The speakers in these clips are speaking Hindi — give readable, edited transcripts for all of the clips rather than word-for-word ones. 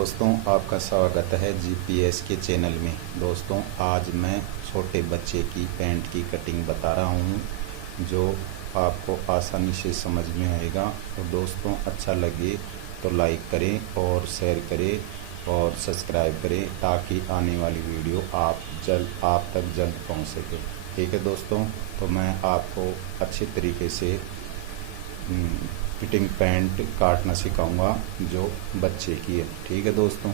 दोस्तों, आपका स्वागत है जीपीएस के चैनल में। दोस्तों, आज मैं छोटे बच्चे की पैंट की कटिंग बता रहा हूँ जो आपको आसानी से समझ में आएगा। तो दोस्तों, अच्छा लगे तो लाइक करें और शेयर करें और सब्सक्राइब करें ताकि आने वाली वीडियो आप तक जल्द पहुँच सके। ठीक है दोस्तों, तो मैं आपको अच्छे तरीके से फिटिंग पैंट काटना सिखाऊंगा जो बच्चे की है। ठीक है दोस्तों,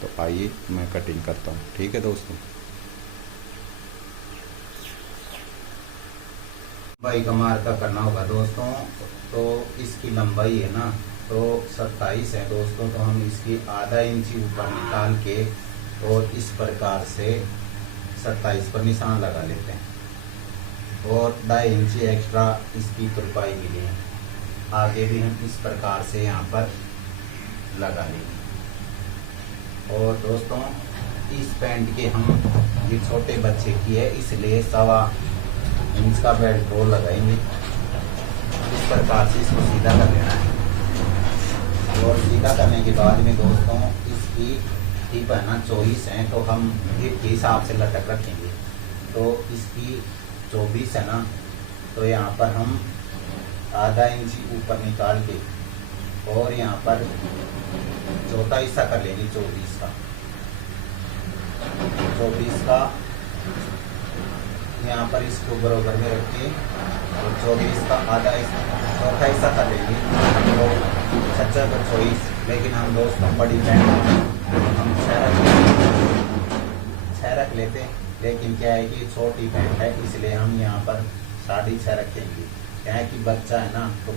तो आइए मैं कटिंग करता हूँ। ठीक है दोस्तों, लंबाई का मार्का करना होगा दोस्तों। तो इसकी लंबाई है ना, तो 27 है दोस्तों। तो हम इसकी आधा इंची ऊपर निकाल के और इस प्रकार से 27 पर निशान लगा लेते हैं और 2.5 इंची एक्स्ट्रा इसकी तुरपाई मिली है। आगे भी हम इस प्रकार से यहाँ पर लगा लेंगे। और दोस्तों, इस पैंट के हम ये छोटे बच्चे की है इसलिए 1.25 इंच का बेल्ट रोल लगाएंगे। इस प्रकार से इसको सीधा कर लेना है और सीधा करने के बाद में दोस्तों इसकी टिप है ना 24 है, तो हम टिप के हिसाब से लटक रखेंगे। तो इसकी 24 है ना, तो यहाँ पर हम आधा इंची ऊपर निकाल के और यहाँ पर चौथा हिस्सा कर लेंगे 24 का। 24 का यहाँ पर इसको बराबर में रख के और 24 का चौथा हिस्सा कर लेंगे। तो 26 लेकिन हम दोस्तों बड़ी पैंट हम 6 रख लेते हैं। लेकिन क्या है कि छोटी पैंट है इसलिए हम यहाँ पर 6.5 रखेंगे। क्या है कि बच्चा है ना, तो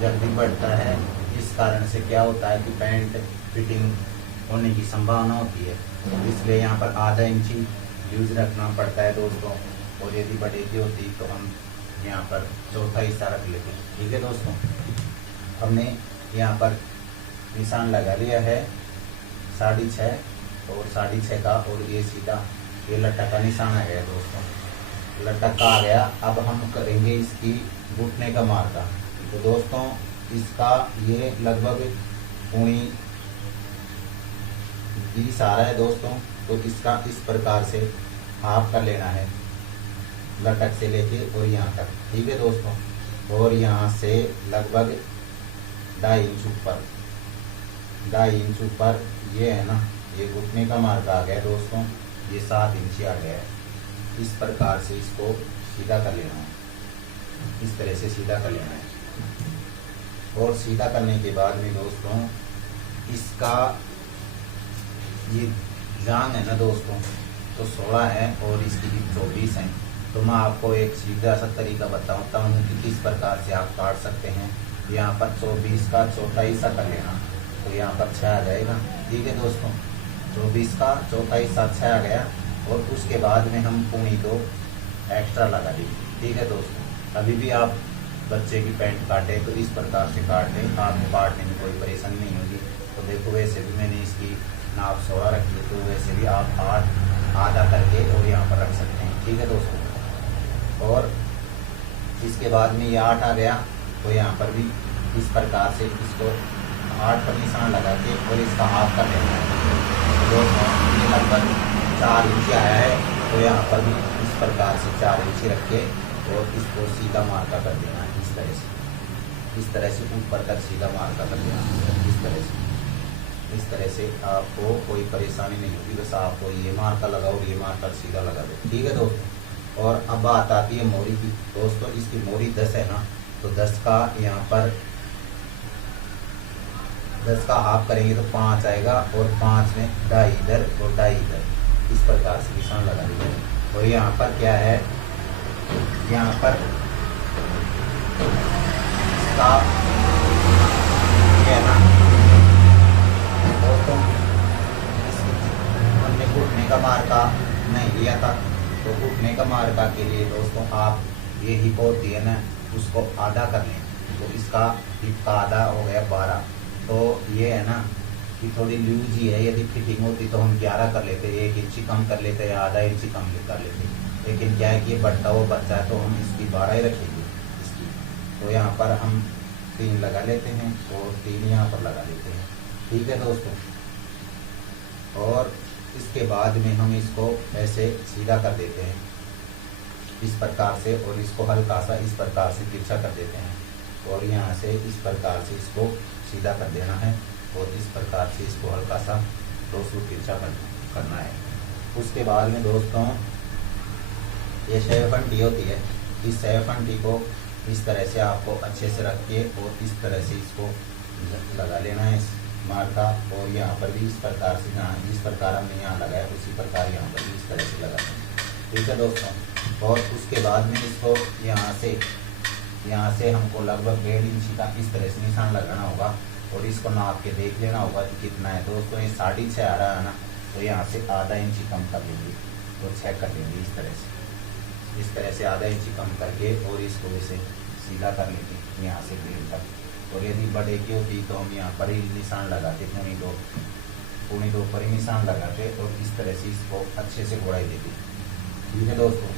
जल्दी बढ़ता है। इस कारण से क्या होता है कि पैंट फिटिंग होने की संभावना होती है, इसलिए यहाँ पर आधा इंची यूज रखना पड़ता है दोस्तों। और यदि बड़े की होती तो हम यहाँ पर चौथा हिस्सा रख लेते हैं। ठीक है दोस्तों, हमने यहाँ पर निशान लगा लिया है 6.5 और 6.5 का, और ये सीधा ये लटक का निशान आ गया दोस्तों। लटक का आ गया। अब हम करेंगे इसकी घुटने का मार्का। तो दोस्तों, इसका ये लगभग 20 आ रहा है दोस्तों। तो इसका इस प्रकार से हाफ कर लेना है लटक से लेके और यहाँ तक। ठीक है दोस्तों, और यहाँ से लगभग 2.5 इंच ऊपर 2.5 इंच ऊपर ये है ना, ये घुटने का मार्का आ गया दोस्तों। ये 7 इंच आ गया है। इस प्रकार से इसको सीधा कर लेना है, इस तरह से सीधा कर लेना है। और सीधा करने के बाद में दोस्तों इसका ये जांग है ना दोस्तों, तो 16 है और इसकी 24 है। तो मैं आपको एक सीधा सा तरीका बताता हूँ कि किस प्रकार से आप काट सकते हैं। यहाँ पर 24 का चौथा हिस्सा कर लेना, तो यहाँ पर 6 आ जाएगा। ठीक है दोस्तों, 24 का चौथा हिस्सा 6 आ गया। और उसके बाद में हम 2.25 एक्स्ट्रा लगा देंगे। ठीक है दोस्तों, अभी भी आप बच्चे की पैंट काटे तो इस प्रकार से काट लें, आपको काटने में कोई परेशानी नहीं होगी। तो देखो, वैसे भी मैंने इसकी नाप 16 रखी है, तो वैसे भी आप 8 आधा करके और यहाँ पर रख सकते हैं। ठीक है दोस्तों, और इसके बाद में ये 8 आ गया, तो यहाँ पर भी इस प्रकार से इसको 8 पर निशान लगा के और इसका हाफ कर लेना है। दोस्तों, ये लगभग 4 इंच आया है, तो यहाँ पर भी इस प्रकार से 4 इंच रख के और इसको सीधा मार्का कर देना है। इस तरह से ऊपर कर सीधा मार्का कर देना है। इस तरह से आपको कोई परेशानी नहीं होगी। बस आपको ये मार्का लगाओ और ये मार्का सीधा लगा दो। ठीक है दोस्तों, और अब बात आती है मोरी की। दोस्तों, इसकी मोरी 10 है ना, तो 10 का यहाँ पर 10 का हाफ करेंगे तो 5 आएगा, और 5 में 2.5 इधर और 2.5 इधर, इस प्रकार से निशान लगा देंगे। और यहाँ पर क्या है, यहाँ पर इसका है ना दोस्तों, हमने घुटने का मार्का नहीं लिया था, तो घुटने का मार्का के लिए दोस्तों आप ये हिप होती है ना, उसको आधा कर लें। तो इसका हिप का आधा हो गया 12। तो ये है ना कि थोड़ी लूज ही है। यदि फिटिंग होती तो हम 11 कर लेते, 1 इंची कम कर लेते या आधा इंची कम कर लेते। लेकिन क्या है कि ये बढ़ता हुआ बच्चा है, तो हम इसकी 12 ही रखेंगे इसकी। तो यहाँ पर हम 3 लगा लेते हैं और 3 यहाँ पर लगा लेते हैं। ठीक है दोस्तों, और इसके बाद में हम इसको ऐसे सीधा कर देते हैं इस प्रकार से, और इसको हल्का सा इस प्रकार से तिरछा कर देते हैं, और यहाँ से इस प्रकार से इसको सीधा कर देना है, और इस प्रकार से इसको हल्का सा 2 सूत तिरछा करना है। उसके बाद में दोस्तों ये शेवफंटी होती है, इस शेवफंटी को इस तरह से आपको अच्छे से रख के और इस तरह से इसको लगा लेना है मार्का, और यहाँ पर भी इस प्रकार से, जहाँ जिस प्रकार हमने यहाँ लगाया उसी प्रकार यहाँ पर भी इस तरह से लगा देंगे। ठीक है दोस्तों। और उसके बाद में इसको यहाँ से हमको लगभग 1.5 इंच का इस तरह से निशान लगाना होगा, और इसको नाप के देख लेना होगा कि कितना है। दोस्तों ये 6.5 आ रहा है ना, तो यहाँ से आधा इंच कम कर लेंगे और चेक कर लेंगे इस तरह से आधा इंच कम करके, और इसको वैसे सीधा कर लेंगे यहाँ से ग्रिल तक। और यदि बड़े की होती तो हम यहाँ पर ही निशान लगाते, पूरी दो पर ही निशान लगाते, और इस तरह से इसको अच्छे से गोड़ाई देते। ठीक है दोस्तों।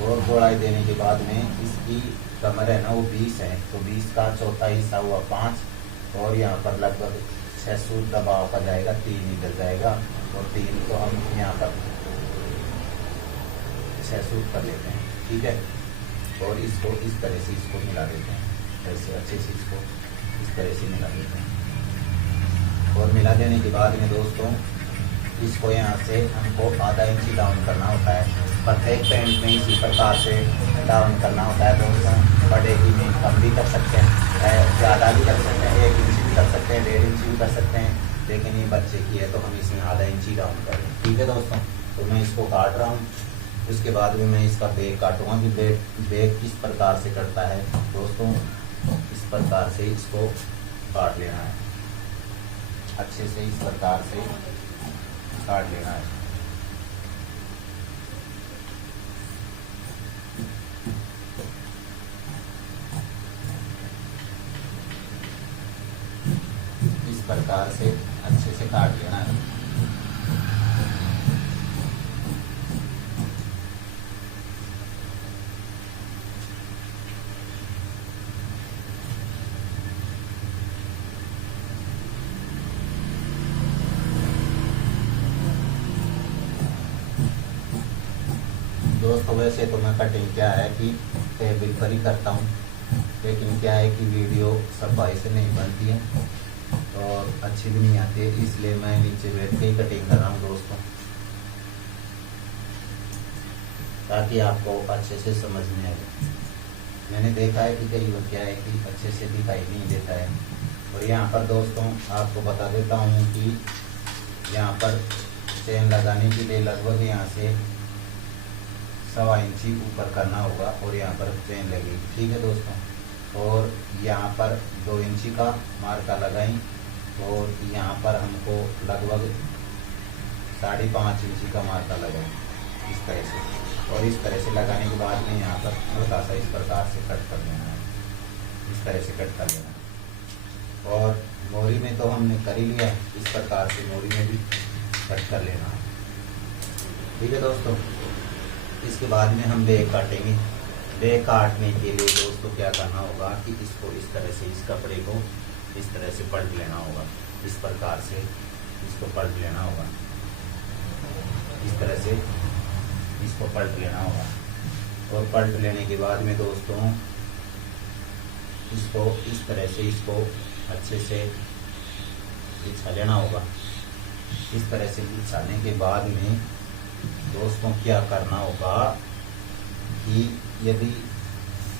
और गोड़ाई देने के बाद में इसकी कमर है ना वो 20 है, तो 20 का चौथा हिस्सा हुआ 5, और यहाँ पर लगभग 6 सूत दबाव का जाएगा, 3 इधर जाएगा, और 3 को हम यहाँ पर 6 सूत कर लेते हैं। ठीक है। और इसको इस तरह से इसको मिला देते हैं, ऐसे अच्छे से इसको इस तरह से मिला देते हैं। और मिला देने के बाद में दोस्तों इसको यहाँ से हमको आधा इंच डाउन करना होता है, प्रत्येक पैंट में इसी प्रकार से डाउन करना होता है दोस्तों। बड़े की में कम भी कर सकते हैं, ज़्यादा भी कर सकते हैं, 1 इंच भी कर सकते हैं, 1.5 इंच भी कर सकते हैं, लेकिन ये बच्चे की है तो हम इसमें आधा इंच ही डाउन करें। ठीक है दोस्तों। तो मैं इसको काट रहा हूँ। उसके बाद में मैं इसका बैक काटूंगा कि बैक किस प्रकार से कटता है दोस्तों। इस प्रकार से इसको काट लेना है, अच्छे से इस प्रकार से काट लेना है। इस प्रकार से अच्छे से काट लेना है। दोस्तों वैसे तो मैं कटिंग क्या है कि टेबल पर ही करता हूँ, लेकिन क्या है कि वीडियो सफाई से नहीं बनती है और अच्छी भी नहीं आती है, इसलिए मैं नीचे बैठ के ही कटिंग कर रहा हूँ दोस्तों, ताकि आपको अच्छे से समझ में आए। मैंने देखा है कि कई बार क्या है कि अच्छे से दिखाई नहीं देता है। और यहाँ पर दोस्तों आपको बता देता हूँ कि यहाँ पर चेन लगाने के लिए लगभग यहाँ से 1.25 इंची ऊपर करना होगा, और यहाँ पर चेन लगेगी। ठीक है दोस्तों। और यहाँ पर 2 इंची का मार्का लगाई, और यहाँ पर हमको लगभग 5.5 इंची का मार्का लगाई इस तरह से। और इस तरह से लगाने के बाद में यहाँ पर हल्का सा इस प्रकार से कट कर देना है, इस तरह से कट कर देना है। और मोरी में तो हमने कर ही लिया, इस प्रकार से मोरी में भी कट कर लेना है। ठीक है दोस्तों। इसके बाद में हम बैक काटेंगे। बैक काटने के लिए दोस्तों क्या करना होगा कि इसको इस तरह से, इस कपड़े को इस तरह से पलट लेना होगा, इस प्रकार से इसको पलट लेना होगा, इस तरह से इसको पलट लेना होगा। और पलट लेने के बाद में दोस्तों इसको इस तरह से इसको अच्छे से बिछा लेना होगा। इस तरह से बिछाने के बाद में दोस्तों क्या करना होगा कि यदि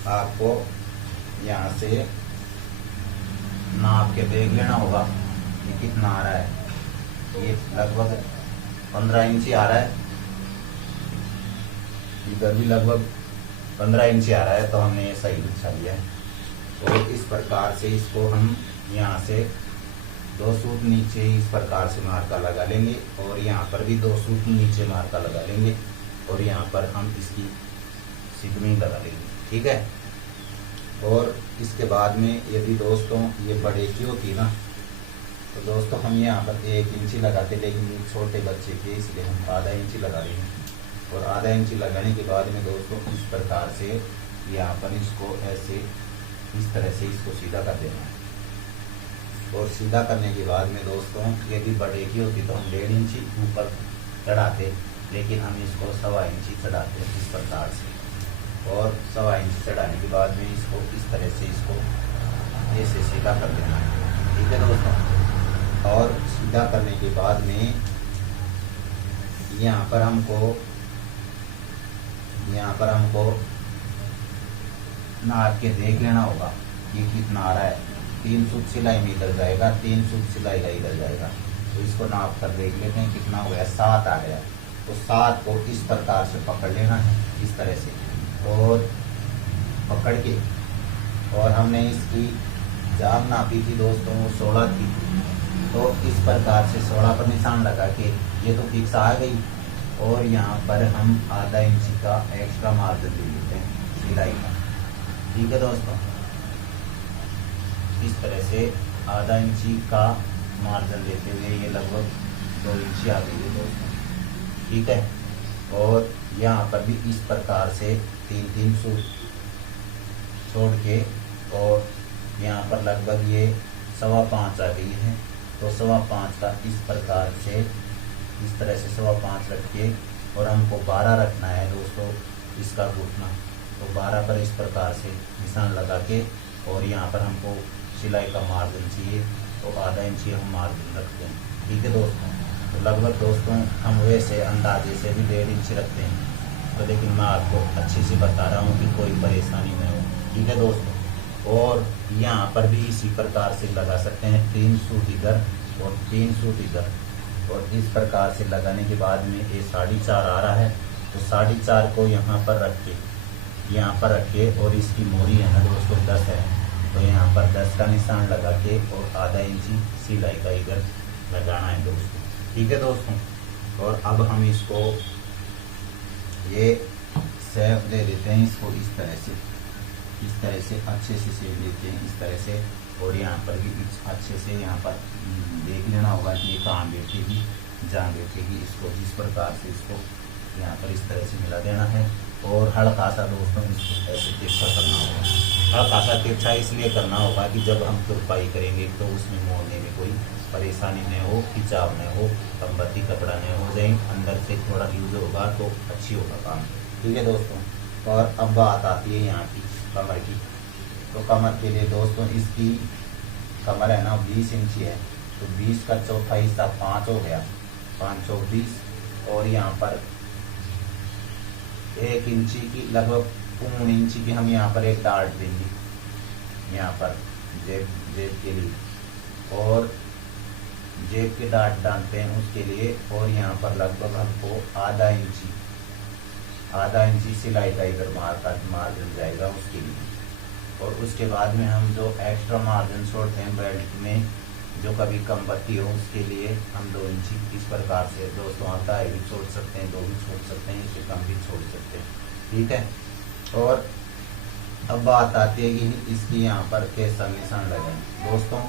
आपको यहाँ से नाप के देख लेना होगा कि कितना आ रहा है। ये लगभग 15 इंची आ रहा है, इधर भी लगभग 15 इंची आ रहा है, तो हमने ये सही बिछा लिया है। तो इस प्रकार से इसको हम यहाँ से 2 सूत नीचे इस प्रकार से मार्का लगा लेंगे, और यहाँ पर भी 2 सूत नीचे मार्का लगा लेंगे, और यहाँ पर हम इसकी सिगमिंग लगा लेंगे। ठीक है। और इसके बाद में यदि दोस्तों ये बड़े की होती ना, तो दोस्तों हम यहाँ पर 1 इंची लगाते, लेकिन ये छोटे बच्चे के इसलिए हम आधा इंची लगा लेंगे। और आधा इंची लगाने के बाद में दोस्तों इस प्रकार से यहाँ पर इसको ऐसे इस तरह से इसको सीधा कर देना है। और सीधा करने के बाद में दोस्तों यदि बड़े की होती तो हम 1.5 इंची ऊपर चढ़ाते, लेकिन हम इसको 1.25 इंची चढ़ाते हैं इस प्रकार से। और 1.25 इंची चढ़ाने के बाद में इसको इस तरह से इसको ऐसे सीधा कर देना है, ठीक है दोस्तों। और सीधा करने के बाद में यहाँ पर हमको नाप के देख लेना होगा कि कितना आ रहा है। 3 सूत सिलाई में इधर जाएगा, 3 सूत सिलाई का इधर जाएगा, तो इसको नाप कर देख लेते हैं कितना हो गया। 7 आ गया, तो 7 को इस प्रकार से पकड़ लेना है इस तरह से, और पकड़ के और हमने इसकी जाम नापी थी दोस्तों वो 16 थी, तो इस प्रकार से 16 पर निशान लगा के ये तो फिक्स आ गई। और यहाँ पर हम आधा इंची का एक्स्ट्रा मार्जिन ले लेते हैं सिलाई का, ठीक है दोस्तों। इस तरह से आधा इंची का मार्जिन लेते हुए ये लगभग 2 इंची आ गई है दोस्तों, ठीक है। और यहाँ पर भी इस प्रकार से 3-3 सूत छोड़ के, और यहाँ पर लगभग ये 5.25 आ गई है, तो 5.25 का इस प्रकार से इस तरह से 5.25 रख के, और हमको 12 रखना है दोस्तों इसका घुटना, तो 12 पर इस प्रकार से निशान लगा के, और यहाँ पर हमको सिलाई का मार्जिन चाहिए, तो आधा इंची हम मार्जिन रखते हैं, ठीक है दोस्तों। तो लगभग दोस्तों हम वैसे अंदाजे से भी 1.5 इंची रखते हैं, तो लेकिन मैं आपको अच्छे से बता रहा हूँ कि कोई परेशानी नहीं हो, ठीक है दोस्तों। और यहाँ पर भी इसी प्रकार से लगा सकते हैं, 3 सूत इधर और 3 सूत इधर, और इस प्रकार से लगाने के बाद में ये 4.5 आ रहा है, तो 4.5 को यहाँ पर रख के और इसकी मोरी है ना दोस्तों 10 है, तो यहाँ पर 10 का निशान लगा के और आधा इंची सिलाई का इधर लगाना है दोस्तों, ठीक है दोस्तों। और अब हम इसको ये सेव दे देते हैं, इसको इस तरह से अच्छे से सेव देते हैं इस तरह से। और यहाँ पर भी अच्छे से यहाँ पर देख लेना होगा कि ये कहाँ बैठेगी, जहाँ बैठेगी, इसको इस प्रकार से इसको यहाँ पर इस तरह से मिला देना है। और हल्का सा दोस्तों इसको ऐसे तिरछा करना होगा। हल्का सा तिरछा इसलिए करना होगा कि जब हम तुरपाई करेंगे तो उसमें मोड़ने में कोई परेशानी नहीं हो, खिंचाव नहीं हो, कमबत्ती कपड़ा नहीं हो जाए, अंदर से थोड़ा यूज होगा तो अच्छी होगा काम, ठीक है दोस्तों। और अब बात आती है यहाँ की कमर की, तो कमर के लिए दोस्तों इसकी कमर है ना 20 इंची है, तो 20 का चौथा हिस्सा 5 हो गया, 5 चौक 20, और यहाँ पर 1 इंची की लगभग 3 इंची की हम यहाँ पर एक डार्ट देंगे यहाँ पर जेब के लिए, और जेब के डार्ट डालते हैं उसके लिए। और यहाँ पर लगभग हमको आधा इंची सिलाई का इधर मार्जिन जाएगा उसके लिए। और उसके बाद में हम जो एक्स्ट्रा मार्जिन छोड़ते हैं बेल्ट में, जो कभी कम बत्ती हो उसके लिए हम 2 इंची इस प्रकार से दोस्तों आता है भी छोड़ सकते हैं, 2 भी छोड़ सकते हैं, इससे कम भी छोड़ सकते हैं, ठीक है। और अब बात आती है कि इसकी यहाँ पर कैसा निशान लगाएं दोस्तों।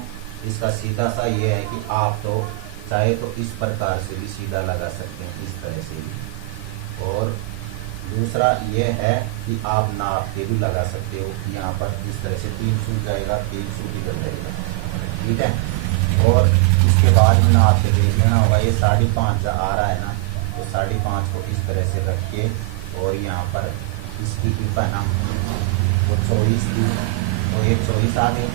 इसका सीधा सा ये है कि आप तो चाहे तो इस प्रकार से भी सीधा लगा सकते हैं, इस तरह से भी। और दूसरा ये है कि आप नाप के भी लगा सकते हो, यहाँ पर इस तरह से 3 सूट जाएगा, 3 सूट इधर जाएगा, ठीक है। और इसके बाद में नाप के देख लेना होगा, ये 5.5 आ रहा है ना, तो 5.5 को इस तरह से रख के, और यहाँ पर इसकी टिप है ना वो 24 थी, तो ये 24 आ गई।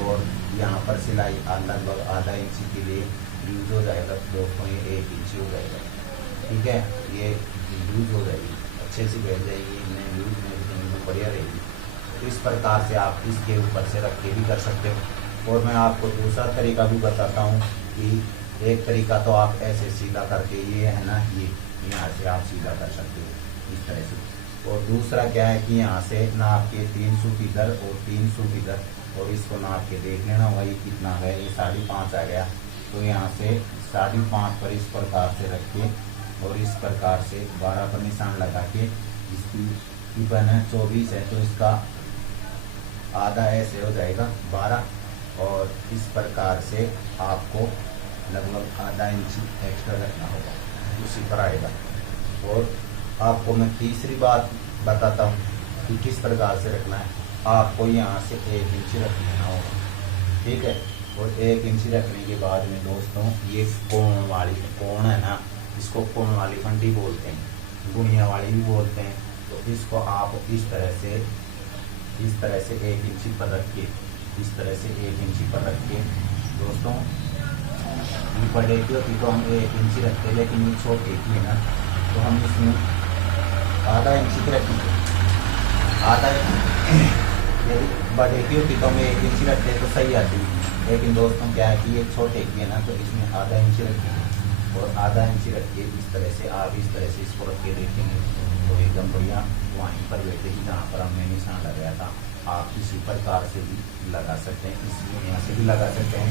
और यहाँ पर सिलाई लगभग आधा इंची के लिए यूज हो जाएगा दोस्तों, ये 1 इंची हो जाएगा, ठीक है। ये यूज हो जाएगी, अच्छे से बैठ जाएगी, इन्हें यूज में बढ़िया रहेगी। तो इस प्रकार से आप इसके ऊपर से रख के भी कर सकते हो। और मैं आपको दूसरा तरीका भी बताता हूँ कि एक तरीका तो आप ऐसे सीधा करके, ये है ना, ये यहाँ से आप सीधा कर सकते हो इस तरह से। और दूसरा क्या है कि यहाँ से नाप के 3 सूट इधर और 3 सूट इधर, और इसको नाप के देख लेना होगा ये कितना है, ये 5.5 आ गया, तो यहाँ से 5.5 पर इस प्रकार से रख के, और इस प्रकार से 12 पर निशान लगा के, इसकी टिपन है 24 है, तो इसका आधा ऐसे हो जाएगा 12, और इस प्रकार से आपको लगभग आधा इंची एक्स्ट्रा रखना होगा, उसी पर आएगा। और आपको मैं तीसरी बात बताता हूँ कि किस प्रकार से रखना है। आपको यहाँ से 1 इंच रख लेना होगा, ठीक है। और 1 इंची रखने के बाद में दोस्तों ये कोण है ना, इसको कोण वाली फंडी बोलते हैं, गुणिया वाली भी बोलते हैं। तो इसको आप इस तरह से 1 इंची पर रख के, इस तरह से 1 इंची पर रख के दोस्तों, ये बड़े की होती तो हम 1 इंची रखते हैं, लेकिन ये छोटे की है ना, तो हम इसमें आधा इंची की रखेंगे। आधा यदि बड़े की होती तो हम 1 इंची रखते तो सही आती, लेकिन दोस्तों क्या है कि ये छोटे की है ना, तो इसमें आधा इंची रखेंगे। और आधा इंची रख के इस तरह से आप इस तरह से इसको रख के देखेंगे तो एकदम बढ़िया वहीं पर बैठेगी जहाँ पर हमने निशान लगाया था। आप किसी प्रकार से भी लगा सकते हैं, इस यहाँ से भी लगा सकते हैं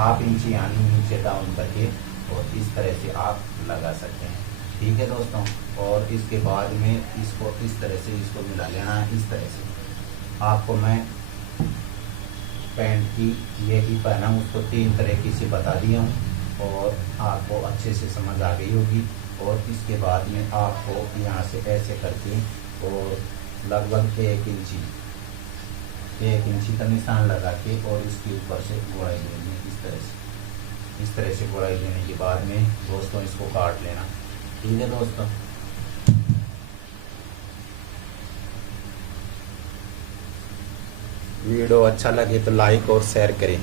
आप इंची यानी नीचे डाउन करके, और इस तरह से आप लगा सकते हैं। ठीक है दोस्तों, और इसके बाद में इसको इस तरह से इसको मिला लेना है। इस तरह से आपको मैं पैंट की ये ही पहना हूँ उसको 3 तरीके से बता दिया हूँ, और आपको अच्छे से समझ आ गई होगी। और इसके बाद में आपको यहाँ से ऐसे करके और लगभग 1 इंची का निशान लगा के और इसके ऊपर से गोलाई लेनी है। इस तरह से गोलाई लेने के बाद में दोस्तों इसको काट लेना। ठीक है दोस्तों, वीडियो अच्छा लगे तो लाइक और शेयर करें।